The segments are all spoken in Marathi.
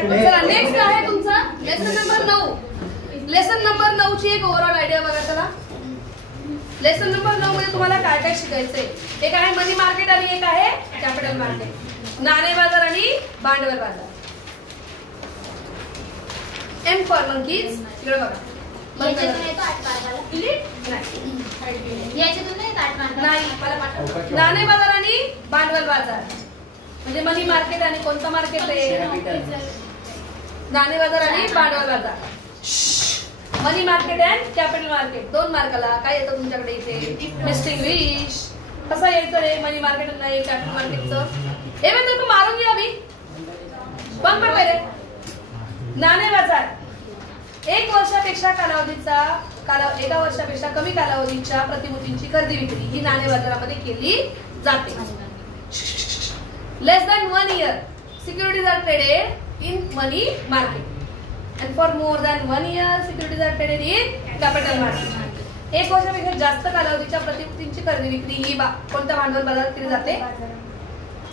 चला नेक्स्ट आहे तुमचा लेसन नंबर 9. लेसन नंबर 9 ची एक ओव्हरऑल आयडिया बघा. चला लेसन नंबर 9 मध्ये तुम्हाला काय काय शिकायचंय. एक आहे मनी मार्केट आणि एक आहे कॅपिटल मार्केट. नाणे बाजार आणि भांडवल बाजार. एम फॉर मंकीज इकडे बघा. नाणे बाजार आणि भांडवल बाजार म्हणजे मनी मार्केट आणि कोणता मार्केट आहे. नाणे बाजार आणि भांडवल बाजार. मनी मार्केट अँड कॅपिटल मार्केट. 2 मार्काला काय येतं तुमच्याकडे इथे मिस्टर इंग्लिश. कसं यायचं रे मनी मार्केट नाही कॅपिटल मार्केटचं. हे म्हणजे मारूंगी अभी पण पहिले. नाणे बाजार 1 वर्षापेक्षा कालावधीचा एका वर्षापेक्षा कमी कालावधीच्या प्रतिभूतींची खरेदी विक्री ही नाणे बाजारामध्ये केली जाते. Less than 1 year securities are traded in money market and for more than 1 year securities are traded in capital market. 1 वर्षापेक्षा जास्त कालावधीच्या प्रतिभूतींची खरेदी विक्री ही कोणत्या भांडवल बाजारात केली जाते.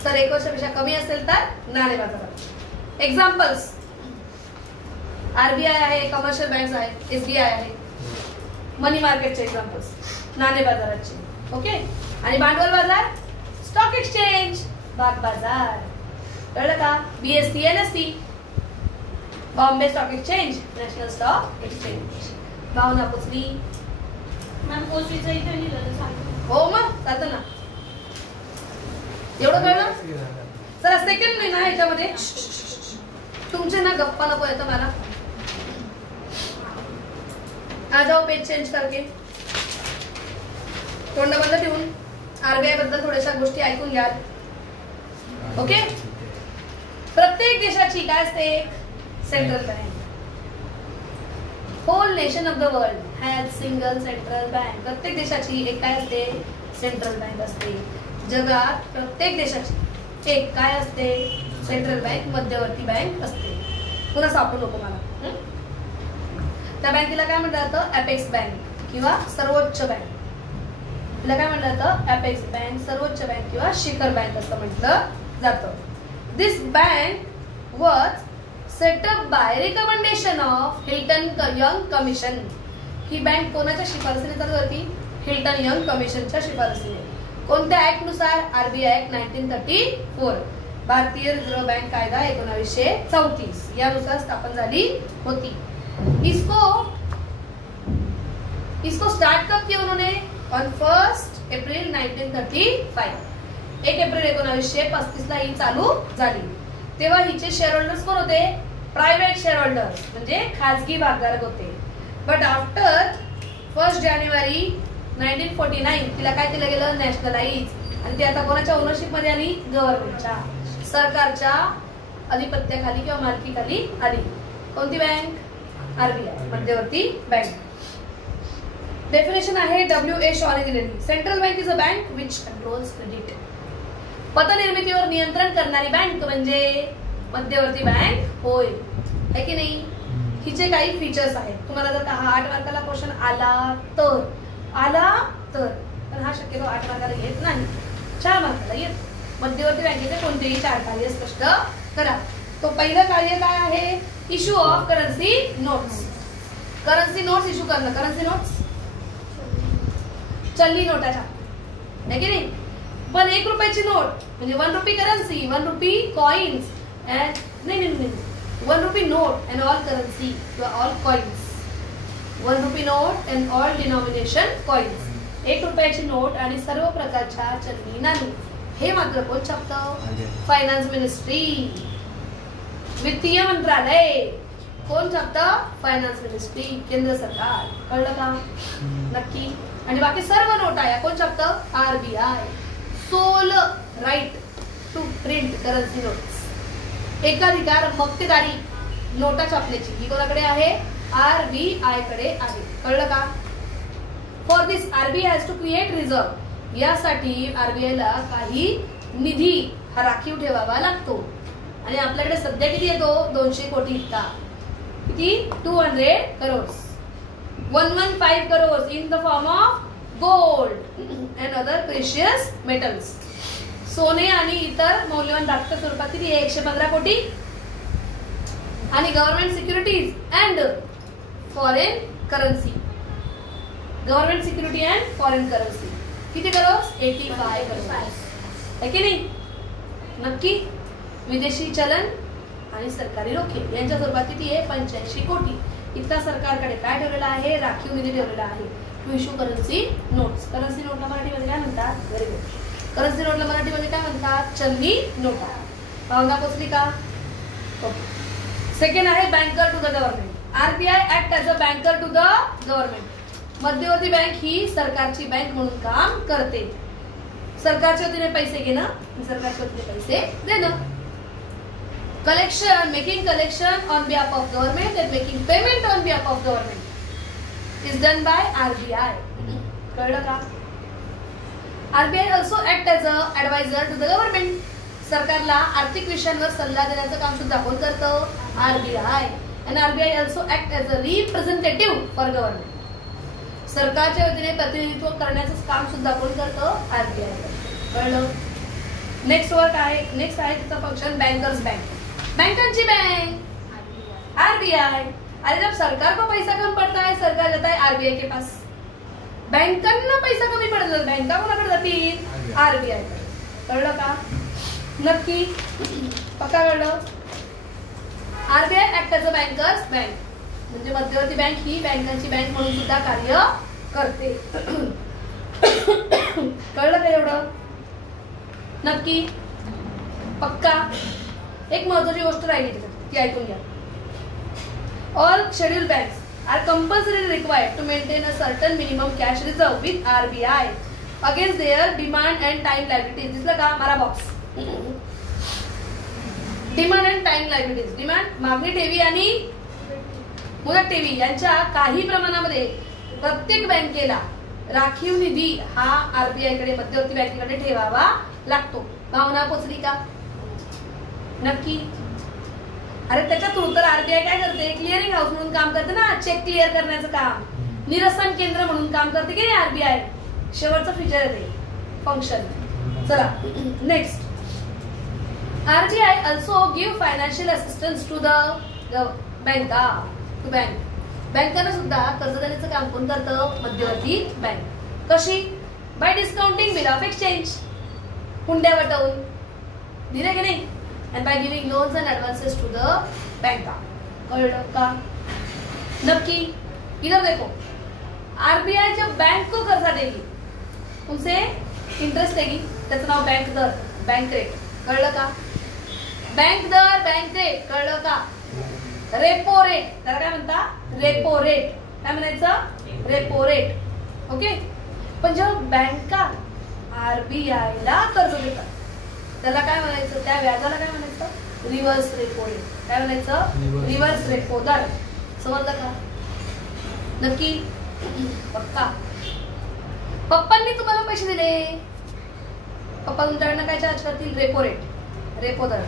तर 1 वर्षापेक्षा कमी असेल तर नाणे बाजारात. एक्झाम्पल्स आरबीआय आहे, कमर्शियल बँक्स आहेत, एसबीआय आहे. मनी मार्केटचे एक्झाम्पल्स नाणे बाजाराचे. ओके. आणि भांडवल बाजार स्टॉक एक्सचेंज भाग बाजार. कळलं का. BSE NSE Bombay stock exchange national stock exchange. Bhavana पुसली हो मग चालतं ना. एवढं कळलं. चला सेकंड नाही ना ह्याच्यामध्ये तुमचे ना गप्पा नको येतं मला. आ जाओ पेज चेंज करके. तोंड बंद ठेवून आरबीआय बद्दल थोड्याशा गोष्टी ऐकून घ्या. ओके. प्रत्येक देशाची काय असते central bank. Whole nation of the world has single central bank. प्रत्येक देशाची एक काय असते सेंट्रल बँक असते. जगात प्रत्येक देशाची एक काय असते सेंट्रल बँक मध्यवर्ती बँक असते. पुन्हा सापडू नको मला. त्या बँकेला काय म्हटलं जातं अपेक्स बँक किंवा सर्वोच्च बँक. तिला काय म्हटलं जातं अपेक्स बँक, सर्वोच्च बँक किंवा शिखर बँक असं म्हटलं जातं. This bank was setup by recommendation of Hilton Young commission. ही बँक कोणाच्या शिफारसीने चालू होती. हिल्टन यंग कमिशनच्या शिफारसीने. कोणत्या ऍक्ट नुसार. RBI act 1934. भारतीय रिझर्व्ह बँक कायदा 1934 यानुसार स्थापन झाली होती. इसको स्टार्ट कब किया उन्होंने ऑन 1 एप्रिल 1935. 1 एप्रिल 1935 ला ही चालू झाली. तेव्हा हिचे शेअर होल्डर्स कोण होते प्रायव्हेट शेअर होल्डर्स म्हणजे खाजगी भागधारक होते. बट आफ्टर 1 जानेवारी 1949 तिला काय केलं गेलं नॅशनलाइज. आणि ती आता कोणाच्या ओनरशिप मध्ये आली गव्हर्नमेंटच्या सरकारच्या अधिपत्याखाली किंवा मालकीखाली आली. कोणती बँक आरबीआय मध्यवर्ती बँक. डेफिनेशन आहे डब्ल्यू.ए. शॉने दिलेली. Central bank is a bank which controls credit. पतनिर्मितीवर नियंत्रण करणारी बँक म्हणजे मध्यवर्ती बँक होय है की नाही. हिचे काही फीचर्स आहेत. तुम्हाला जर का 8 मार्काला क्वेश्चन आला तर पण हा शक्यतो 8 मार्काला येत नाही 4 मार्काला येत. मध्यवर्ती बँकेचे कोणतेही 4 कार्य स्पष्ट करा. तो पहिलं कार्य काय आहे issue of currency notes. Currency notes issue करणं. करन्सी नोट्स चलनी नोटाच्या है की नाही. पण 1 रुपयाची नोट म्हणजे 1 rupee currency 1 rupee coins and नाही 1 rupee note and all currency किंवा all coins. 1 rupee note and all denomination coins. 1 रुपयाची नोट आणि सर्व प्रकारच्या चलनी नाणी. हे मात्र कोण छापतं फायनान्स मिनिस्ट्री. वित्तीय मंत्रालय. कोण छापतं फायनान्स मिनिस्ट्री केंद्र सरकार. कळलं का नक्की. आणि बाकी सर्व नोटा या कोण छापतं RBI. Sole right to print currency notes. एकाधिकार मक्तेदारी नोटा छापण्याची ही कोणाकडे आहे आरबीआय कडे आहे. कळलं का. For this RBI has to create reserve. यासाठी आरबीआय ला काही निधी हा राखीव ठेवावा लागतो. आणि आपल्याकडे सध्या किती येतो 200 कोटी इतका. किती 200 crores. 115 crores in the form of gold and other precious metals. सोने आणि इतर मौल्यवान धातू स्वरूपात किती 115 कोटी. आणि government securities and foreign currency. Government security and foreign currency किती करोड? 85 करोड आहे की नाही? नक्की. विदेशी चलन आणि सरकारी रोखे यांच्या स्वरूपात किती आहे? 85 कोटी. इतका सरकारकडे काय ठेवलेला आहे? राखीव निधी ठेवलेला आहे to issue currency notes. Currency नोटला मराठीमध्ये काय म्हणतात? Very good. करन्सी नोटला मराठीमध्ये काय म्हणतात? चलनी नोटा. भावना पोचली का? सेकंड आहे banker to the government. RBI act as a banker to the government. मध्यवर्ती बँक ही सरकारची बँक म्हणून काम करते. सरकारच्या वतीने पैसे घेणं, सरकारच्या वतीने पैसे देणं. Collection, making collection on behalf of government and making payment on behalf of government is done by RBI. कळलं का? RBI also act as a advisor to the government. सरकारला आर्थिक विषयांवर सल्ला देण्याचं काम सुद्धा कोण करतं? RBI. And RBI also act as a representative for government. सरकारच्या वतीने प्रतिनिधित्व करण्याचं काम सुद्धा कोण करतं? RBI. कळलं? नेक्स्ट आहे त्याचा फंक्शन बँकर्स बँक. बैंकांची बैंक आरबीआई. अरे जब सरकार को पैसा कम पड़ता है सरकार जाता है आरबीआई के पास. बँकांना पैसा कमी पडला बँका कोणाकडे जातील? आरबीआय. कळलं का? नक्की पक्का कळलं? आरबीआय ऍक्ट ॲज अ बँकर्स बँक म्हणजे मध्यवर्ती बँक ही बँकांची बँक म्हणून सुद्धा कार्य करते. कळलं का एवढं? नक्की पक्का. एक महत्वाची गोष्ट राहिली त्याच्यात ती ऐकून घ्या. All schedule banks are compulsory required to maintain a certain minimum cash reserve with RBI against their demand and time liabilities. दिसलं का? मारा box. Demand and time liabilities. Demand मागणी ठेवी आणि मुदत ठेवी यांच्या काही प्रमाणामध्ये प्रत्येक बँकेला राखीव निधी हा आरबीआय कडे मध्यवर्ती बँकेकडे ठेवावा लागतो. भावना पोचली का? नक्की. अरे त्याच्या थ्रू तर आरबीआय काय करते? क्लिअरिंग हाऊस म्हणून काम करते ना. चेक क्लिअर करण्याचं काम. निरसन केंद्र म्हणून काम करते की नाही आरबीआय. शेवटचं फीचर आहे ते फंक्शन. चला next. RBI also give financial assistance to the बँका टू बँक. बँकांना सुद्धा कर्ज देण्याचं काम कोण करतं? मध्यवर्ती बँक. कशी? By discounting bill of exchange. हुंड्या वटवून दिले की नाही? and by giving loans and advances to the bank. कळलं का? नक्की. इधर देखो. आरबीआई जब बैंक को कर्जा देगी उनसे इंटरेस्ट लेगी त्याचं नाव बँक दर बँक रेट. कळलं का? बँक दर बँक रेट. कळलं का? रेपो रेट त्याला काय म्हणता? Repo rate. काय म्हणायचं? Repo rate. ओके. पण जेव्हा बँका आरबीआय ला कर्ज देतात त्याला काय म्हणायचं? त्या व्याजाला काय म्हणायचं? Reverse repo rate. काय म्हणायचं? रिव्हर्स रेपो दर. समजलं का? नक्की पक्का. पप्पांनी तुम्हाला पैसे दिले, पप्पा तुमच्याकडनं काय चार्ज करतील? रेपो रेट, रेपो दर.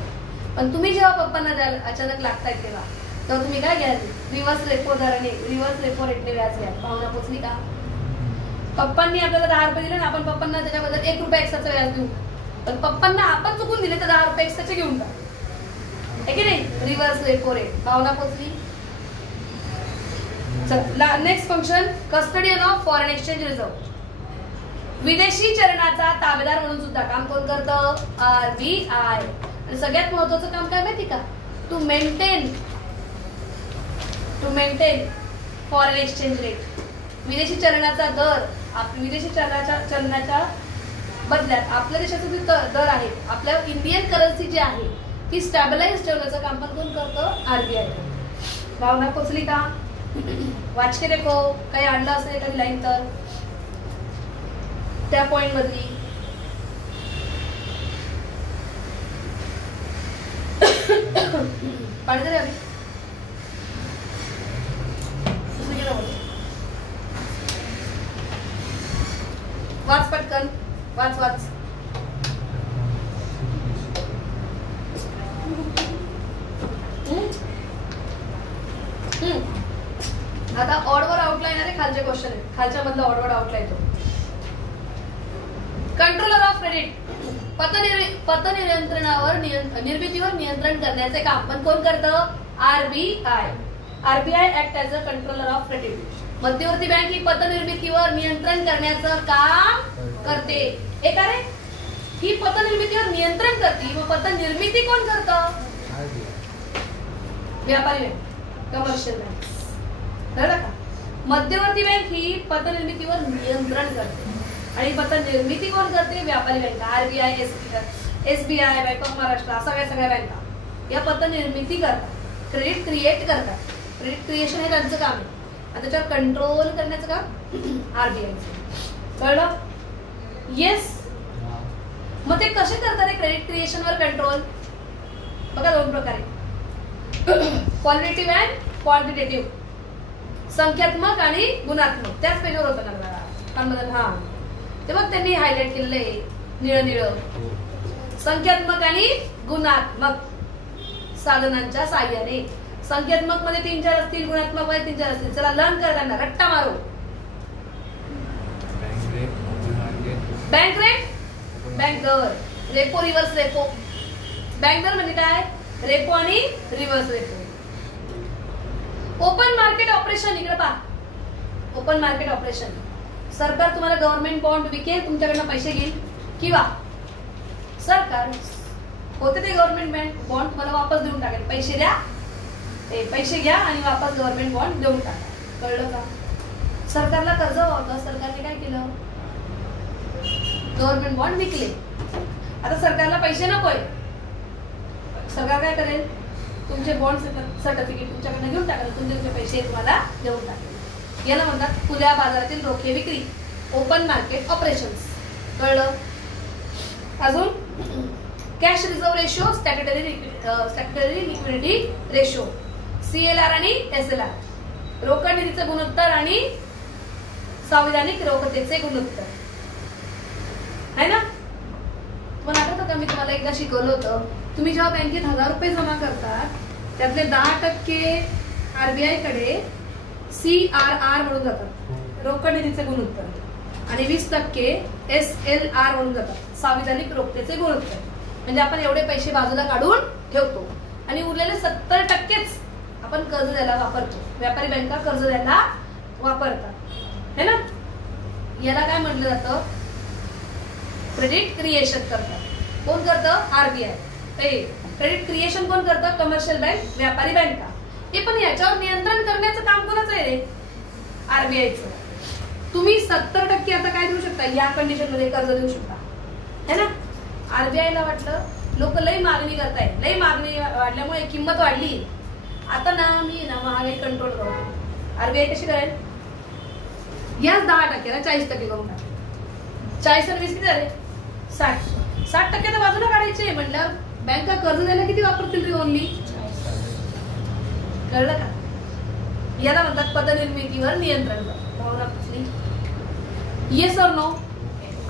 पण तुम्ही जेव्हा पप्पांना द्याल अचानक लागतायत तेव्हा तुम्ही काय घ्याल? रिव्हर्स रेपो दराने, रिव्हर्स रेपो रेटने व्याज घ्या. भावना पोचली का? पप्पांनी आपल्याला 10 रुपये दिले ना, आपण पप्पांना त्याच्याबद्दल 1 रुपया एक्स्ट्राचं व्याज देऊ. पण पप्पांना आपण चुकून दिले तर 10 रुपये एक्स्ट्राचे घेऊन जा. आहे की नाही? Reverse repo rate. भावना पोचली? चला next function custodian of foreign exchange reserve. विदेशी चलनाचा ताबेदार म्हणून सुद्धा काम कोण करतं? आरबीआय. आणि सगळ्यात महत्त्वाचं काम काय माहिती का? To maintain foreign exchange rate. विदेशी चलनाचा दर, विदेशी चलनाच्या बदल्यात आपल्या देशाचा जो दर आहे, आपल्या इंडियन करन्सी जी आहे ती स्टॅबिलाइज ठेवण्याचं काम पण कोण करतं? आरबीआय. भावना पोचली का? वाच के देखो. काही आणलं असेल एखादी लाईन तर त्या पॉइंट मधली. पाणी तरी हवी. वाच पटकन. वाच वाच. आता ऑडवर आउटलाईन आहे, खालचे क्वेश्चन आहे. खालच्या मधला ऑडवर आउटलाईन तो. Controller of credit. पत नियंत्रणावर निर्मितीवर नियंत्रण करण्याचे काम पण कोण करतं? RBI. RBI act as a controller of credit. मध्यवर्ती बँक ही पतनिर्मितीवर नियंत्रण करण्याचं काम करते. एक आहे ही पतनिर्मितीवर नियंत्रण करते. मग पतनिर्मिती कोण करतं? व्यापारी बँक, कमर्शियल बँक. कळलं का? मध्यवर्ती बँक ही पतनिर्मितीवर नियंत्रण करते आणि पतनिर्मिती कोण करते? व्यापारी bank. RBI, SBI, bank of Maharashtra, सगळ्या बँका या पतनिर्मिती करतात, क्रेडिट क्रिएट करतात. क्रेडिट क्रिएशन हे त्यांचं काम आहे आणि त्याच्यावर कंट्रोल करण्याचं काम RBIचं. कळलं? येस. मग ते कसे करतात रे क्रेडिट क्रिएशन वर कंट्रोल? बघा दोन प्रकारे, क्वालिटेटिव्ह अँड क्वांटिटेटिव्ह. संख्यात्मक आणि गुणात्मक. त्याच पेजवर होतं ना बघा. हा ते मग त्यांनी हायलाइट केलेलं आहे निळ. संख्यात्मक आणि गुणात्मक साधनांच्या साह्याने. संख्यात्मक मध्ये 3-4 असतील, गुणात्मक मध्ये 3-4 असतील. चला लर्न करताना रट्टा मारो. बँक रेट, बँक दर, रेपो, रिव्हर्स रेपो. बँक दर म्हणजे काय? रेपो आणि reverse repo. Open market operation. इकडे पहा, ओपन मार्केट ऑपरेशन. सरकार तुम्हाला गव्हर्नमेंट बॉन्ड विकेल, तुमच्याकडनं पैसे घेईल, किंवा सरकार होते ते गव्हर्नमेंट बॉन्ड तुम्हाला वापस देऊन टाकेल. पैसे द्या, पैसे घ्या आणि वापस गव्हर्नमेंट बॉन्ड देऊन टाका. कळलं का? सरकारला कर्ज होतं, सरकारने काय केलं? गव्हर्नमेंट बॉन्ड विकले. आता सरकारला पैसे नकोय, सरकार काय करेल? तुमचे बॉन्ड सर्टिफिकेट तुमच्याकडनं घेऊन टाकेल, तुमचे पैसे तुम्हाला देऊन टाकेल. याला म्हणतात खुल्या बाजारातील रोखे विक्री, ओपन मार्केट ऑपरेशन्स. कळलं? अजून cash reserve ratio, statutory liquidity ratio, CLR आणि SLR. रोकड निधीचे गुणोत्तर आणि संविधानिक रोखतेचे गुणोत्तर. है ना? तुम्हाला आठवतं का मी तुम्हाला एकदा शिकवलं होतं? तुम्ही जेव्हा बँकेत 1000 रुपये जमा करतात त्यातले 10% RBI कडे CRR म्हणून जातात, रोकड निधीचे गुणोत्तर, आणि 20% SLR म्हणून जातात, संविधानिक रोखतेचे गुणोत्तर. म्हणजे आपण एवढे पैसे बाजूला काढून ठेवतो आणि उरलेले 70%च आपण कर्ज द्यायला वापरतो. व्यापारी बँका कर्ज द्यायला वापरतात, है ना? याला काय म्हटलं जातं? क्रेडिट क्रिएशन करतात. कोण करतं? RBI. क्रेडिट क्रिएशन कोण करतं? कमर्शियल बँक, व्यापारी बँका. हे पण याच्यावर नियंत्रण करण्याचं काम कोणाचं आहे रे? RBIचं. तुम्ही 70% आता काय देऊ शकता? या कंडिशन मध्ये कर्ज देऊ शकता, है ना? RBIला वाटलं लोक लई मागणी करताय, लई मागणी वाढल्यामुळे किंमत वाढली, आता ना मी ना महागाई कंट्रोल करतो. RBI कशी करेल? याच 10%ला 40% करून टाकेल. 40 आणि 20 किती झाले? 60% तर बाजूला काढायचे. म्हटल्यावर बँका कर्ज द्यायला किती वापरतील रे? ओनली. कळलं का? याला म्हणतात पतनिर्मितीवर नियंत्रण. येस और नो?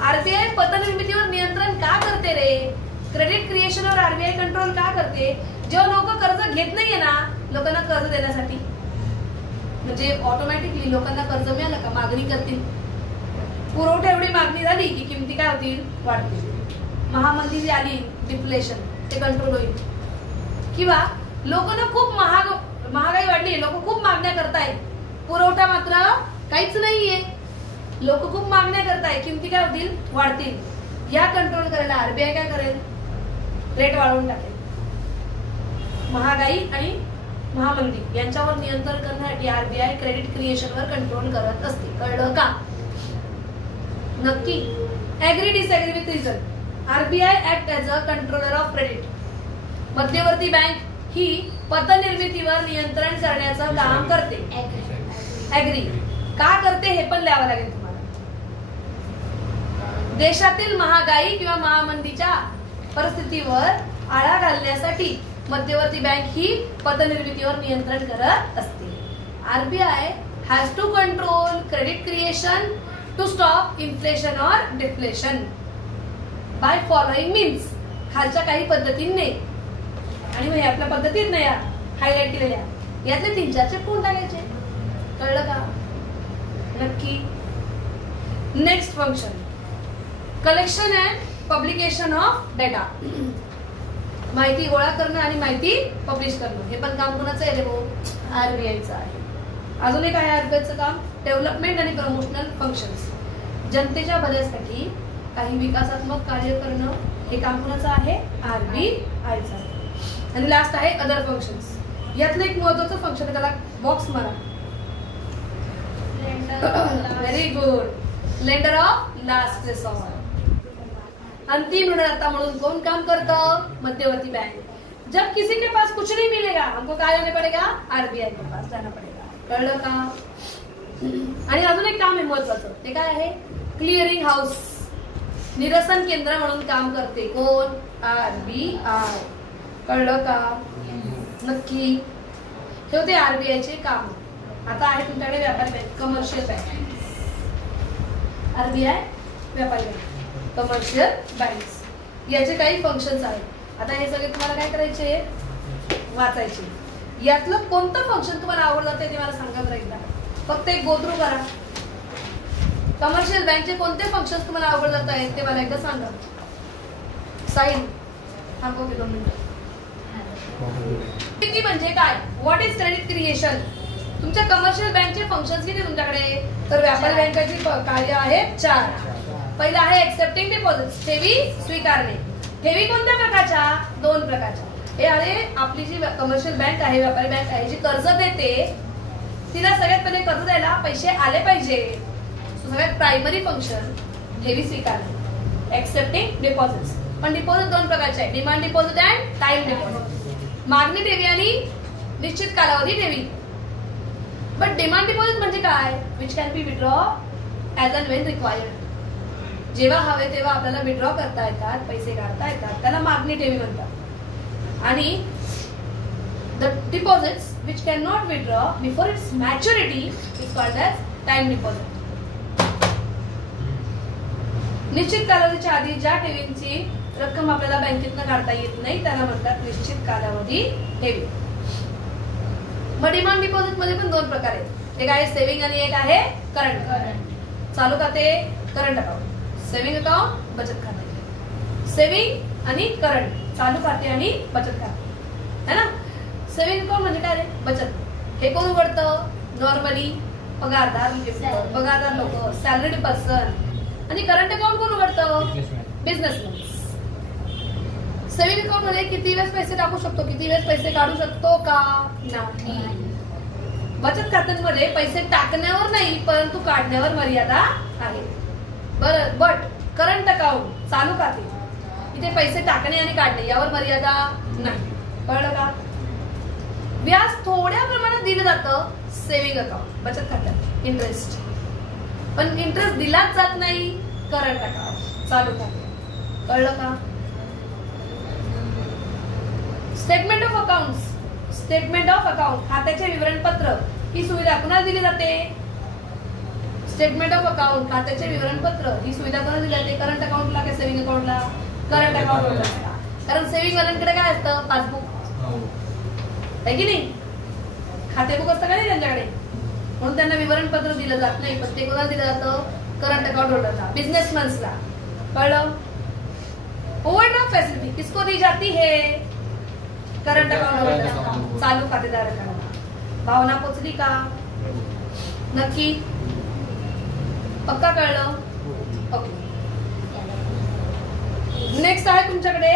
RBI पतनिर्मितीवर नियंत्रण का करते रे? क्रेडिट क्रिएशनवर RBI कंट्रोल का करते? जेव्हा लोक कर्ज घेत नाहीये ना लोकांना कर्ज देण्यासाठी, म्हणजे ऑटोमॅटिकली लोकांना कर्ज मिळालं का मागणी करतील. पुरवठा एवढी मागणी झाली की किमती काय होतील? वाढतील. महामंदी जी आली, डिफ्लेशन, ते कंट्रोल होईल. किंवा लोकांना खूप महागाई वाढली, लोक खूप मागण्या करतायत, पुरवठा मात्र काहीच नाहीये, लोक खूप मागण्या करताय, किमती काय होतील? वाढतील. या कंट्रोल करायला RBI काय करेल? रेट वाढवून टाकेल. महागाई आणि महामंदी यांच्यावर नियंत्रण करण्यासाठी RBI क्रेडिट क्रिएशनवर कंट्रोल करत असते. कळलं का? नक्की. Agree disagree with reason. RBI act as a controller of credit. मध्यवर्ती बँक ही पतनिर्मितीवर नियंत्रण करण्याचं काम करते. ऍग्री का करते हे पण लिहावं लागेल तुम्हाला. देशातील महागाई किंवा महामंदीच्या परिस्थितीवर आळा घालण्यासाठी मध्यवर्ती बँक ही पतनिर्मितीवर नियंत्रण करत असते. RBI has to control credit creation to stop inflation or deflation by following means. खालच्या काही पद्धतींनी, आणि मग आपल्या पद्धतीत नाही हायलाइट केलेल्या यातले 3-4 चिटकून टाकायचे. कळलं का? नक्की. Next function, collection and publication of data. माहिती गोळा करणं आणि माहिती पब्लिश करणं हे पण काम कोणाचं आहे रे भाऊ? RBIचं आहे. अजून एक आहे RBIचं काम, डेव्हलपमेंट आणि प्रमोशनल फंक्शन्स. जनतेच्या भल्यासाठी काही विकासात्मक कार्य करणं हे काम कोणाचं आहे? RBIचं आहे. आणि लास्ट आहे अदर फंक्शन्स. यातलं एक महत्वाचं फंक्शन आहे, त्याला बॉक्स मारा. Very good. Lender of last resort. अंतिम ऋणदाता म्हणून कौन काम करतं? मध्यवर्ती बैंक. जब किसी के पास कुछ नहीं मिलेगा हमको कहाँ जाना पड़ेगा? RBI के पास जाना पड़ेगा. कळलं का? आणि अजून एक काम आहे महत्वाचं, ते काय आहे? Clearing house. निरसन केंद्र म्हणून काम करते कोण? RBI. कळलं का? नक्की. हे होते RBIचे काम. आता आहे तुमच्याकडे व्यापारी बँक, कमर्शियल बँक. RBI व्यापारी बँक, कमर्शियल बँक्स, याचे काही फंक्शन्स आहेत. आता हे सगळे तुम्हाला काय करायचे? वाचायचे. यातलं कोणतं फंक्शन तुम्हाला आवडलं ते मला सांगा बरं एकदा. फक्त एक गो थ्रू करा. कमर्शियल बँकचे कोणते फंक्शन्स तुम्हाला आवडत आहेत ते मला एकदा सांगा. साईन थांबव की 2 मिनिटं. किती म्हणजे काय? What is credit creation? तुमच्या कमर्शियल बँकचे फंक्शन्स किती तुमच्याकडे? तर व्यापारी बँकाची कार्य आहेत 4. पहिलं आहे एक्सेप्टिंग डिपॉझिट्स, ठेवी स्वीकारणे. ठेवी कोणत्या प्रकारच्या? 2 प्रकारच्या. हे आहे आपली जी कमर्शियल बँक आहे, व्यापारी बँक आहे, जी कर्ज देते तिला सगळ्यात पहिले कर्ज द्यायला पैसे आले पाहिजे. सगळ्यात प्रायमरी फंक्शन ठेवी स्वीकारणे, एक्सेप्टिंग डिपॉझिट्स. पण डिपॉझिट 2 प्रकारचे आहे, demand deposit and time deposit. मागणी ठेवी आणि निश्चित कालावधी ठेवी. बट डिमांड डिपॉझिट म्हणजे काय? Which can be withdraw as and when required. जेव्हा हवे तेव्हा आपल्याला विड्रॉ करता येतात, पैसे काढता येतात, त्याला मागणी ठेवी म्हणतात. आणि the deposits which can not withdraw before it's maturity is called as time deposit. निश्चित कालावधीच्या आधी ज्या ठेवींची रक्कम आपल्याला बँकेतनं काढता येत नाही त्याला म्हणतात निश्चित कालावधी ठेवी. मग डिमांड डिपॉझिट मध्ये पण 2 प्रकार आहेत. एक आहे सेव्हिंग आणि एक आहे करंट. चालू खाते, करंट अकाउंट. सेव्हिंग अकाउंट, बचत खाते. सेव्हिंग आणि करंट, चालू खाते आणि बचत खाते, है ना? सेव्हिंग अकाउंट म्हणजे काय रे? बचत. हे कोण उघडतं? नॉर्मली पगारदार लोक, सॅलरीड पर्सन. आणि करंट अकाउंट कोण उघडतं? बिझनेसमॅन. सेव्हिंग अकाउंट मध्ये किती वेळेस पैसे टाकू शकतो, किती वेळेस पैसे काढू शकतो का? नाही. बचत खात्यांमध्ये पैसे टाकण्यावर नाही परंतु काढण्यावर मर्यादा आहे. बरं, बट करंट अकाउंट, चालू खाते, इथे पैसे टाकणे आणि काढणे यावर मर्यादा नाही. कळलं का? व्याज थोड्या प्रमाणात दिलं जातं सेव्हिंग अकाउंट, बचत खात्यात, इंटरेस्ट. पण इंटरेस्ट दिलाच जात नाही करंट अकाउंट, चालू खाते. कळलं का? Statement of accounts, statement of account, खात्याचे विवरणपत्र, ही सुविधा कुणाला दिली जाते? स्टेटमेंट ऑफ अकाउंट, खात्याचे विवरणपत्र, ही सुविधा कोणाला दिली जाते? करंट अकाउंटला का सेव्हिंग अकाउंटला? करंट अकाउंटला. कारण सेव्हिंग वाल्यांकडे काय असतं? पासबुक आहे की नाही? खातेबुक असतं का नाही त्यांच्याकडे, म्हणून त्यांना विवरणपत्र दिलं जात नाही. पण ते कोणाला दिलं जातं? करंट अकाउंट होल्डरला, बिझनेसमॅन्सला. कळलं? ओव्हरड्राफ्ट फॅसिलिटी किसको दी जाती है? करंट अकाउंट होल्डर, चालू खातेदारांना. भावना पोचली का? नक्की? पक्का कळलं? ओके. नेक्स्ट आहे तुमच्याकडे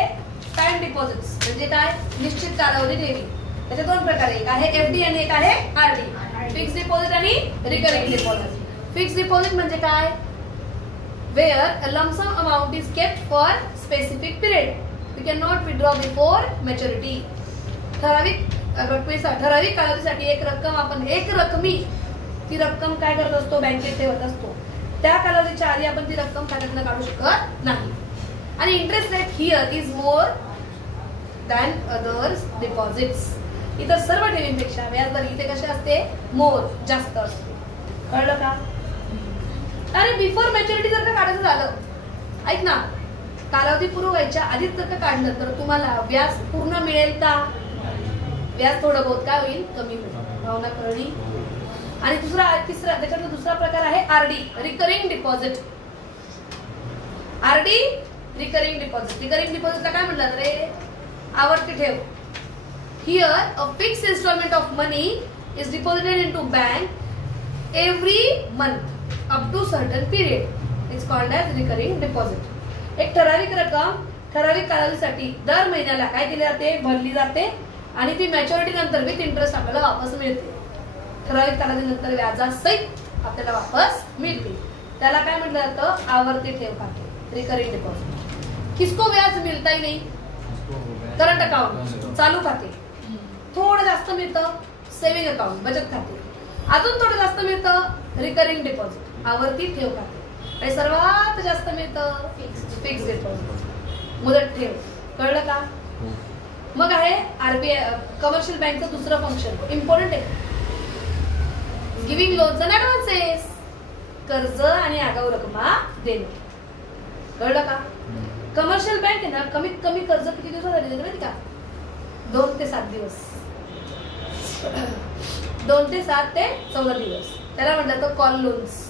टाइम डिपॉझिट्स. म्हणजे काय? निश्चित कालावधी ठेवी. त्याचे 2 प्रकार आहे, एक आहे FD आणि एक आहे RD. फिक्स डिपॉझिट आणि रिकरिंग डिपॉझिट. फिक्स डिपॉझिट म्हणजे काय? Where a lump sum amount is kept for specific period. We can not withdraw before maturity. ठराविक कालावधीसाठी एक रकमी ती रक्कम काय करत असतो? बँकेत ठेवत असतो. त्या कालावधीच्या आधी आपण ती रक्कम खात्यातून काढू शकत नाही. आणि interest rate here is more than others deposits. इतर सर्व ठेवींपेक्षा व्याजदर इथे कसे असते? मोर, जास्त असते. कळलं का? अरे बिफोर मॅच्युरिटी जर का काढायचं झालं, ऐक ना, कालावधी पूर्ण व्हायच्या आधीच जर का काढलं तर तुम्हाला व्याज पूर्ण मिळेल का? व्याज थोडं बहुत काय होईल? कमी होईल. भावना कळली? आणि तिसरा त्याच्यातला दुसरा प्रकार आहे RD, recurring deposit. RD recurring deposit. Recurring डिपॉझिटला काय म्हणतात रे? आवर्ती ठेव. Here a fixed installment of money is deposited into bank every month up to certain period. It's called as recurring deposit. एक ठराविक रक्कम ठराविक कालावधीसाठी दर महिन्याला काय केली जाते, भरली जाते आणि ती मॅच्युरिटी नंतर विथ इंटरेस्ट आपल्याला वापस मिळते. ठराविक कालावधीनंतर व्याजासहित आपल्याला वापस मिळते. त्याला काय म्हटलं जातं, आवर्ती ठेव खाते, रिकरिंग डिपॉझिट. किसको व्याज मिळता ही नाही, करंट अकाउंट चालू खाते. थोडं जास्त मिळतं सेव्हिंग अकाउंट बचत खाते. अजून थोडं जास्त मिळतं रिकरिंग डिपॉझिट आवर्ती ठेव खाते. आणि सर्वात जास्त मिळतं फिक्स डिपॉझिट मुदत ठेव. कळलं का? मग आहे आरबीआय कमर्शियल बँकचं दुसरं फंक्शन इम्पॉर्टंट आहे, गिव्हिंग लोन्स अँड ऍडव्हान्सेस. कर्ज आणि आगाऊ रक्कमा देणे. कळलं का? कमर्शियल बँक आहे ना, कमीत कमी कर्ज किती दिवसासाठी देते माहिती का? 2 ते 7 दिवस. 2 ते 7 ते 14 दिवस. त्याला म्हणतात कॉल लोन्स.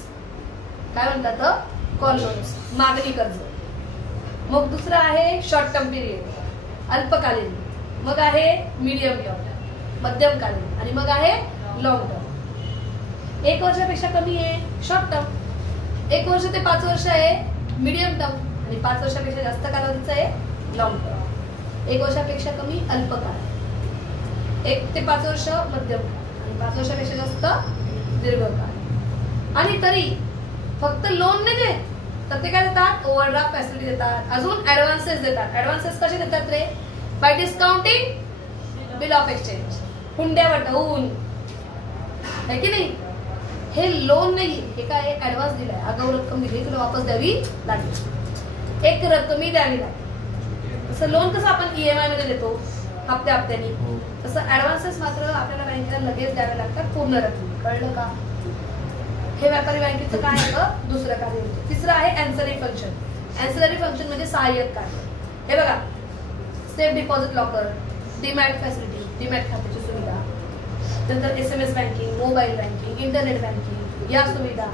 काय म्हणतात? कॉल लोन्स, मागणी कर्ज. मग दुसरं आहे शॉर्ट टर्म पिरियड, अल्पकालीन. मग आहे मीडियम टर्म, मध्यमकालीन. आणि मग आहे लॉंग टर्म. 1 वर्षापेक्षा कमी आहे शॉर्ट टर्म, 1 वर्ष ते 5 वर्ष आहे मीडियम टर्म, आणि 5 वर्षापेक्षा जास्त कालावधीचं आहे लॉंग टर्म. 1 वर्षापेक्षा कमी अल्पकाळ, 1 ते 5 वर्ष मध्यम काळ, आणि 5 वर्षापेक्षा जास्त दीर्घकाळ. आणि तरी फक्त लोन नाही देत, तर ते काय देतात, ओव्हरड्राफ्ट फॅसिलिटी देतात, अजून ऍडव्हान्सेस देतात. ऍडव्हान्सेस कसे देतात रे? By discounting bill of exchange, हुंड्या वटवून. है की नाही? हे लोन नाही, हे काय ऍडव्हान्स दिलाय, आगाऊ रक्कम दिली, तुला वापस द्यावी लागेल, एक रक्कमी द्यावी लागेल. तसं लोन कसं आपण ईएमआय मध्ये देतो हप्त्या हप्त्यानी, तसं ऍडव्हान्सेस मात्र आपल्याला बँकेला लगेच द्यावे लागतात पूर्ण रक्कम. कळलं का? हे व्यापारी बँकेचं काय आहे दुसरं कार्य. तिसरं आहे अँसिलरी फंक्शन. अँसिलरी फंक्शन म्हणजे सहाय्यक कार्य. हे बघा, safe deposit locker, demat facility, demat खात्याची सुविधा, नंतर SMS banking, mobile banking, internet banking, या सुविधा,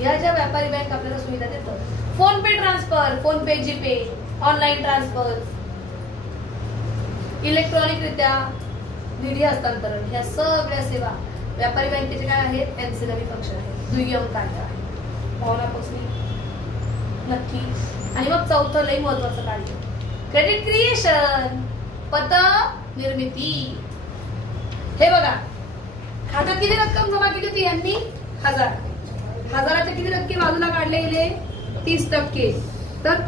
या ज्या व्यापारी बँक आपल्याला सुविधा देतात. फोन पे ट्रान्सफर, फोन पे, जीपे, ऑनलाईन ट्रान्सफर, इलेक्ट्रॉनिक रित्या निधी हस्तांतरण, ह्या सगळ्या सेवा व्यापारी बँकेचे काय आहेत, अँसिलरी फंक्शन आहे, दुय्यम कार्य आहे. भावना पोचली नक्की. आणि मग चौथं लई महत्वाचं कार्य, क्रेडिट क्रिएशन, पत निर्मिती. हे बघा, खात्यात किती रक्कम जमा केली होती यांनी, 1000. 1000च्या किती टक्के बाजूला काढले गेले, 30%. तर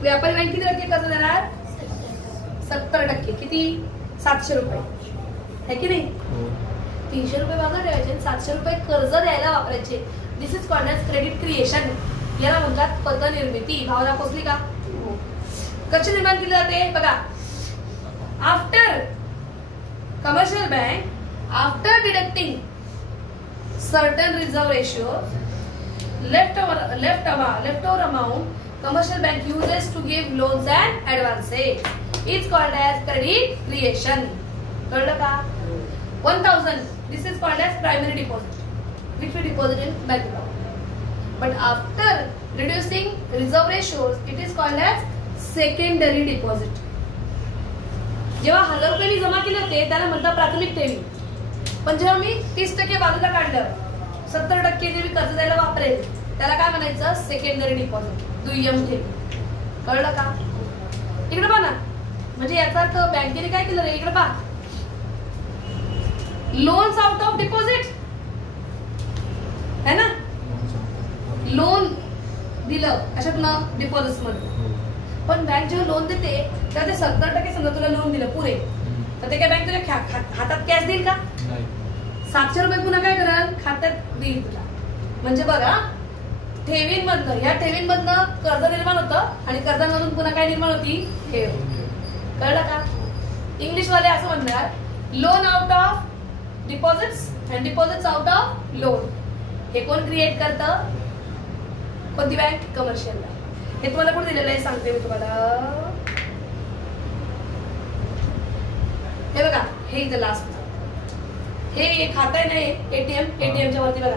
व्यापारी बँक किती टक्के कर्ज देणार, 70%. किती, 700 रुपये. है की नाही? 300 रुपये बाजूला ठेवायचे, 700 रुपये कर्ज द्यायला वापरायचे. This is called as credit creation. याला म्हणतात पत निर्मिती. भावना पोचली का? कशी निर्माण केली जाते बघा. After commercial bank, after deducting certain reserve ratios, leftover amount, commercial bank uses to give loans and advances. It's called as credit creation. कळलं का? 1000. This is called as primary deposit, which we deposit in bank account. But after reducing reserve ratios, it is called as secondary deposit. जेव्हा 1000 रुपये मी जमा केले होते त्याला म्हणतात प्राथमिक ठेवी. पण जेव्हा मी 30% बाजूला काढलं, 70% जे मी कर्ज द्यायला वापरेल त्याला काय म्हणायचं, सेकंडरी डिपॉझिट, दुय्यम ठेवी. कळलं का? इकडे पहा ना, म्हणजे याचा अर्थ बँकेने काय केलं रे, इकडे पहा, लोन्स आउट ऑफ डिपॉझिट है ना, लोन दिलं अशात ना डिपॉझिट मध्ये. पण बँक जेव्हा लोन देते तेव्हा ते 70% समजा तुला लोन दिलं पुरे, तर ते काय बँक तुझ्या हातात कॅश देईल का? 700 रुपये पुन्हा काय कराल, खात्यात देईल तुला. म्हणजे बघा, ठेवींमधनं, ह्या ठेवींमधनं कर्ज निर्माण होतं आणि कर्जांमधून पुन्हा काय निर्माण होती, ठेव. कळलं का? इंग्लिश वाले असं म्हणणार, loan out of deposits and deposits out of loan. हे कोण क्रिएट करतं, कोणती बँक, कमर्शियल बँक. हे तुम्हाला कोण दिलेलं आहे सांगते मी तुम्हाला. हे बघा, हे इथं लास्ट, हे खातं आहे ना, एटीएमच्या वरती बघा,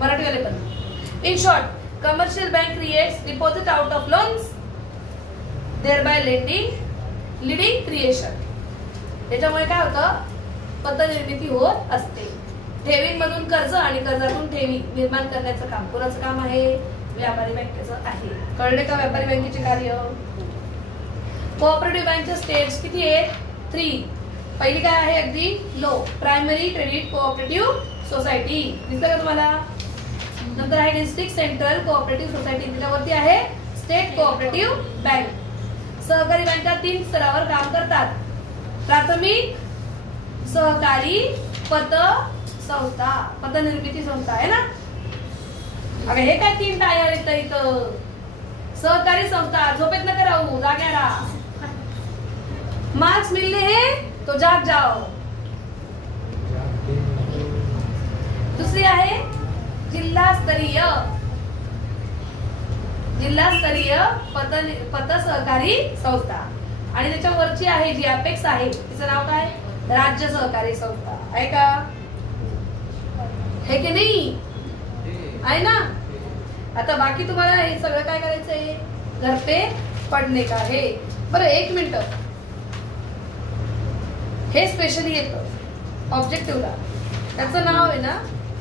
मराठीवाले पण. In short, commercial bank creates deposit out of loans, thereby lending leading creation. त्याच्यामुळे काय होतं, पतनिर्मिती होत असते. ठेवींमधून कर्ज आणि कर्जातून ठेवी निर्माण करण्याचं काम कोणाचं काम आहे, व्यापारी बँकेचं आहे. कळले का व्यापारी बँकेचे कार्य. कोऑपरेटिव्ह बँकचे स्टेट्स किती आहेत, 3. पहिली काय आहे, अगदी low, primary credit cooperative society, दिसतं का तुम्हाला. नंतर आहे डिस्ट्रिक्ट सेंट्रल कोऑपरेटिव्ह सोसायटी, त्याच्यावरती आहे स्टेट कोऑपरेटिव्ह बँक. सहकारी बँका 3 स्तरावर काम करतात. प्राथमिक, सहकारी, पत संस्था, पतनिर्मिती संस्था आहे ना. अगं हे काय 3 टायर येतं इथं. सहकारी संस्था, झोपेत नका राहू, जाग्या राहा. मार्क्स मिलने हैं तो जाग जाओ. दुसरी आहे जिल्हास्तरीय पत सहकारी संस्था. आणि त्याच्यावरची आहे जी अपेक्स आहे, तिचं नाव काय, राज्य सहकारी संस्था आहे का, है की नाही, आहे ना. आता बाकी तुम्हाला हे सगळं काय करायचंय, घर पे पडणे का हे. बरं 1 मिनिट, हे स्पेशली येतं ऑब्जेक्टिव्हला. त्याचं नाव आहे ना,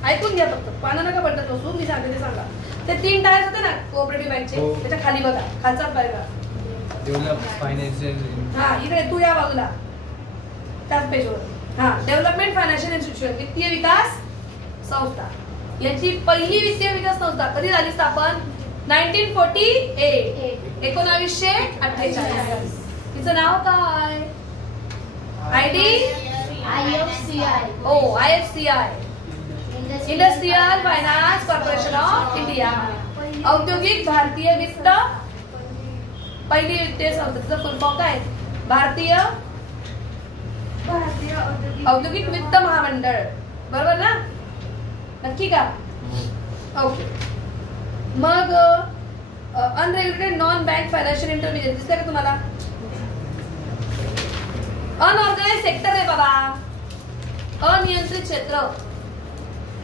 ऐकून घ्या फक्त, पानं नका पडत बसू, मी सांगते ते सांगा. ते 3 टायर्स होते ना कोऑपरेटिव्ह बँकचे, त्याच्या खाली बघा, खालचा पाहिला हा, इकडे तू या बाजूला त्याच पेजवर. हा, डेव्हलपमेंट फायनान्शियल इन्स्टिट्यूशन, वित्तीय विकास संस्था. याची पहिली वित्तीय विकास संस्था कधी झाली स्थापन, 1948, 1948. तिचं नाव काय, IFCI. Oh, IFCI, industrial finance corporation of India. औद्योगिक भारतीय वित्त, पहिली वित्तीय संस्था. फुल फॉर्म काय, भारतीय औद्योगिक वित्त महामंडळ, बरोबर ना, नक्की का. ओके. मग unregulated non bank financial intermediate दिसतंय का तुम्हाला. अनऑर्गनाइज सेक्टर आहे बाबा, अनियंत्रित क्षेत्र.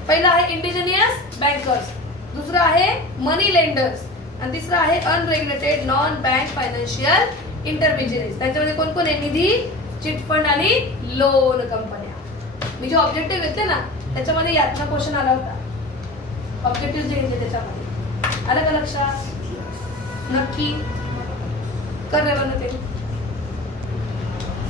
पहिला आहे इंडिजिनियस बँकर्स, दुसरं आहे मनी लेंडर्स, आणि तिसरं आहे अनरेग्युलेटेड नॉन बँक फायनान्शियल इंटरमिजिएट्स. त्याच्यामध्ये कोण कोण आहे, निधी, चिटफंड आणि लोन कंपन्या. मी जे ऑब्जेक्टिव्ह घेतले ना त्याच्यामध्ये यातला क्वेश्चन आला होता. ऑब्जेक्टिव्ह जे घेतले त्याच्यामध्ये आलं का लक्षात, नक्की कर रे ते.